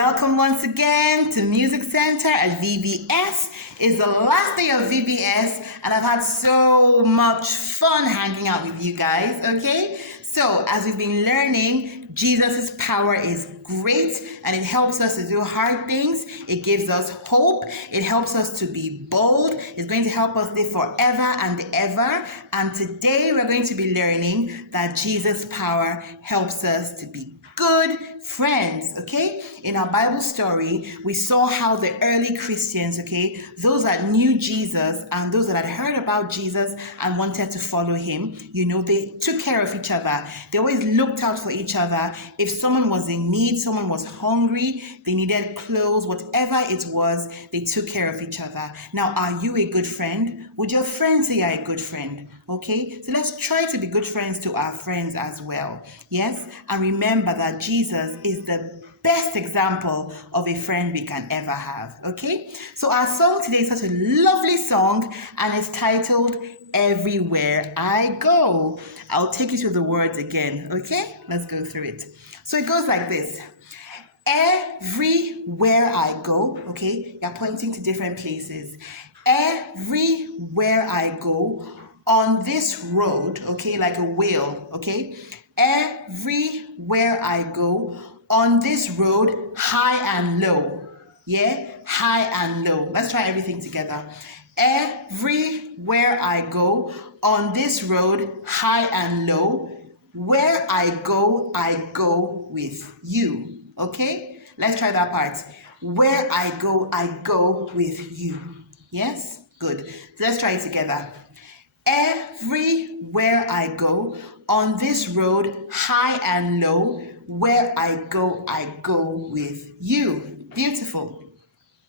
Welcome once again to Music Center at VBS. It's the last day of VBS and I've had so much fun hanging out with you guys, okay? So as we've been learning, Jesus' power is great and it helps us to do hard things. It gives us hope. It helps us to be bold. It's going to help us live forever and ever. And today we're going to be learning that Jesus' power helps us to be good friends, okay? In our Bible story, we saw how the early Christians, okay, those that knew Jesus and those that had heard about Jesus and wanted to follow him, you know, they took care of each other. They always looked out for each other. If someone was in need, someone was hungry, they needed clothes, whatever it was, they took care of each other. Now, are you a good friend? Would your friends say you're a good friend? Okay, so let's try to be good friends to our friends as well. Yes, and remember that Jesus is the best example of a friend we can ever have. Okay, so our song today is such a lovely song and it's titled Everywhere I Go. I'll take you through the words again. Okay, let's go through it. So it goes like this. Everywhere I go, okay, you're pointing to different places. Everywhere I go, on this road, okay, like a wheel, okay? Everywhere I go, on this road, high and low, yeah? High and low. Let's try everything together. Everywhere I go, on this road, high and low, where I go with you, okay? Let's try that part. Where I go with you. Yes? Good. So let's try it together. Everywhere I go, on this road, high and low, where I go with you. Beautiful.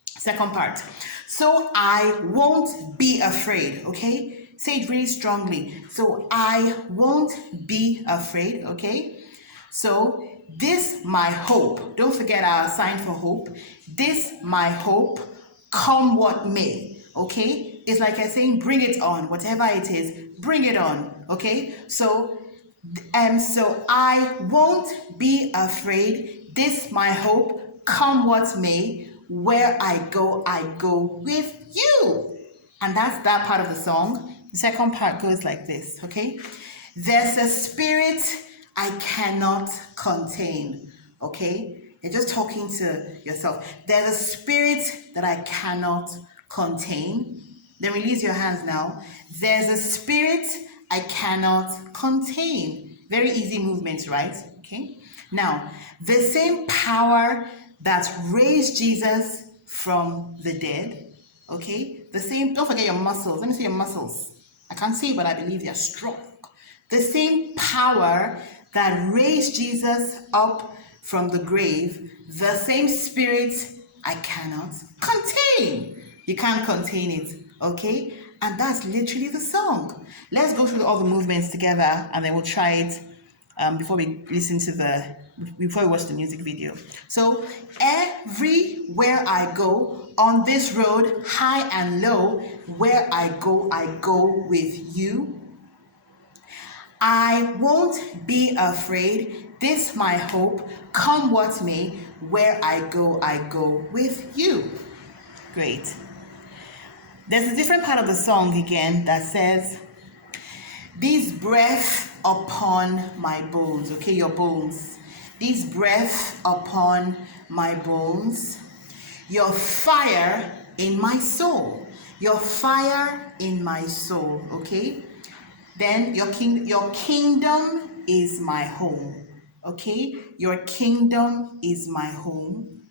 Second part. So I won't be afraid, okay? Say it really strongly. So I won't be afraid, okay? So this my hope. Don't forget our sign for hope. This my hope, come what may, okay? It's like I'm saying, bring it on, whatever it is, bring it on, okay? So I won't be afraid. This my hope, come what may. Where I go with you. And that's that part of the song. The second part goes like this, okay? There's a spirit I cannot contain, okay? You're just talking to yourself. There's a spirit that I cannot contain. Then release your hands now. There's a spirit I cannot contain. Very easy movements, right? Okay. Now, the same power that raised Jesus from the dead, okay? The same, don't forget your muscles. Let me see your muscles. I can't see, but I believe they're strong. The same power that raised Jesus up from the grave, the same spirit I cannot contain. You can't contain it, okay? And that's literally the song. Let's go through all the movements together and then we'll try it before we watch the music video. So everywhere I go, on this road, high and low, where I go with you. I won't be afraid. This my hope, come what may. Where I go with you. Great. There's a different part of the song again that says, these breath upon my bones, okay, your bones. These breath upon my bones. Your fire in my soul. Your fire in my soul, okay? Then your kingdom is my home, okay? Your kingdom is my home.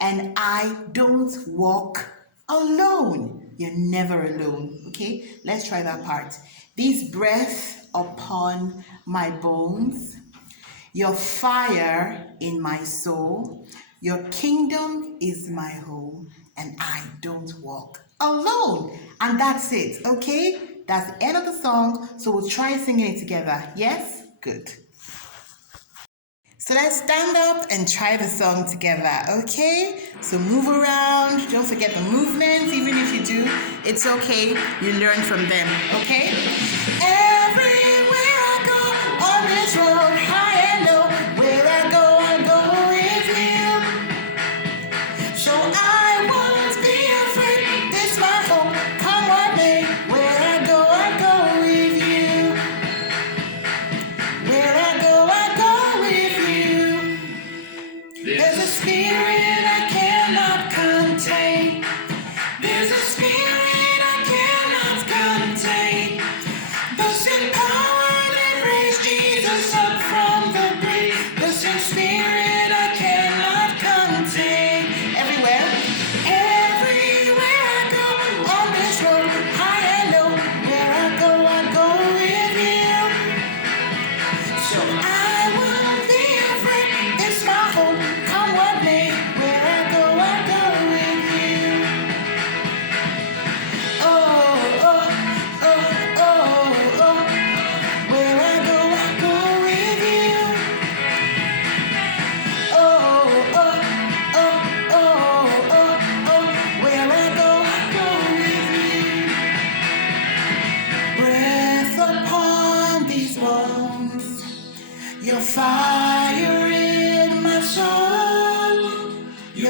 And I don't walk alone. You're never alone, okay? Let's try that part. These breath upon my bones, your fire in my soul, your kingdom is my home, and I don't walk alone. And that's it, okay? That's the end of the song, so we'll try singing it together. Yes? Good. So let's stand up and try the song together, okay? So move around, don't forget the movements, even if you do, it's okay, you learn from them, okay? Everywhere I go, on this road, high and low, where I go with you.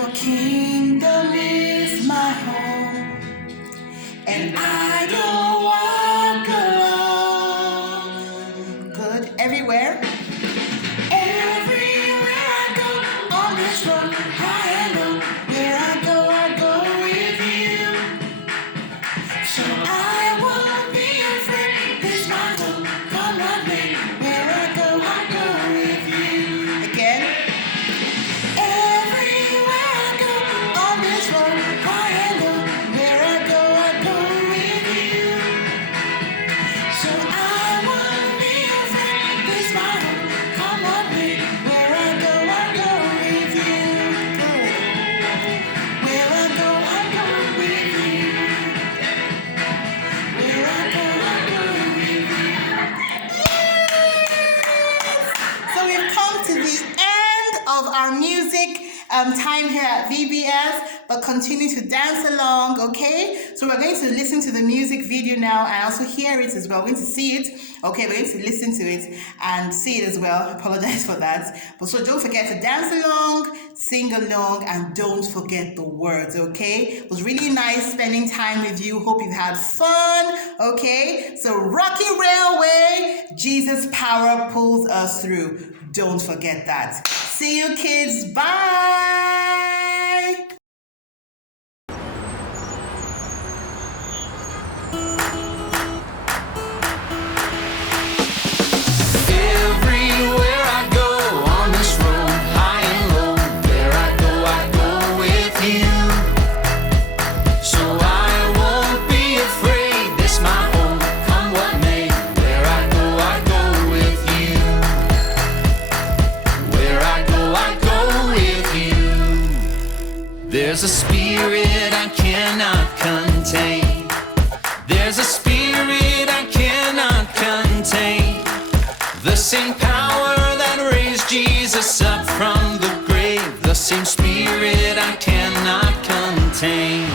Your kingdom is my home, and I don't walk alone. Good. Everywhere. Everywhere I go on this road, high and low, where I go with you. So I won't be afraid. This my home, come what may. Where I go with you. Again. Everywhere I go on this road, high and low, where I go with you. So I won't be afraid. This my home, come what may. Where I go with you. Where I go with you. Where I go with you. So we've come to the end of our music time here at VBS, but continue to dance along, okay? So we're going to listen to the music video now and also hear it as well. We're going to see it, okay? We're going to listen to it and see it as well. I apologize for that. But so don't forget to dance along, sing along, and don't forget the words, okay? It was really nice spending time with you. Hope you've had fun, okay? So Rocky Railway, Jesus' power pulls us through. Don't forget that. See you kids. Bye. Everywhere I go on this road, high and low, where I go with you. So I won't be afraid. This my home, come what may. Where I go with you. Where I go with you. There's a spirit I cannot contain. There's a spirit I cannot contain. The same power that raised Jesus up from the grave. The same spirit I cannot contain.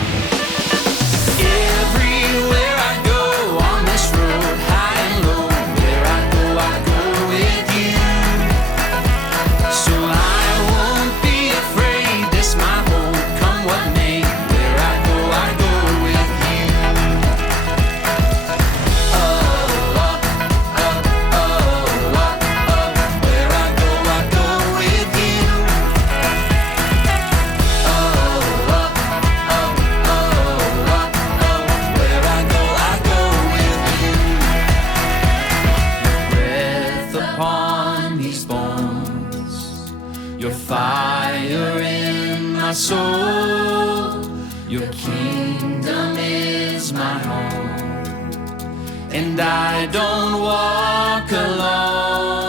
Everywhere I go on this road, high and low, where I go with you. So I won't be afraid. This my home, come what may. Where I go with you. Where I go with you. Where I go with you. Breath upon these bones, your fire in my soul. Your kingdom is my home, and I don't walk alone.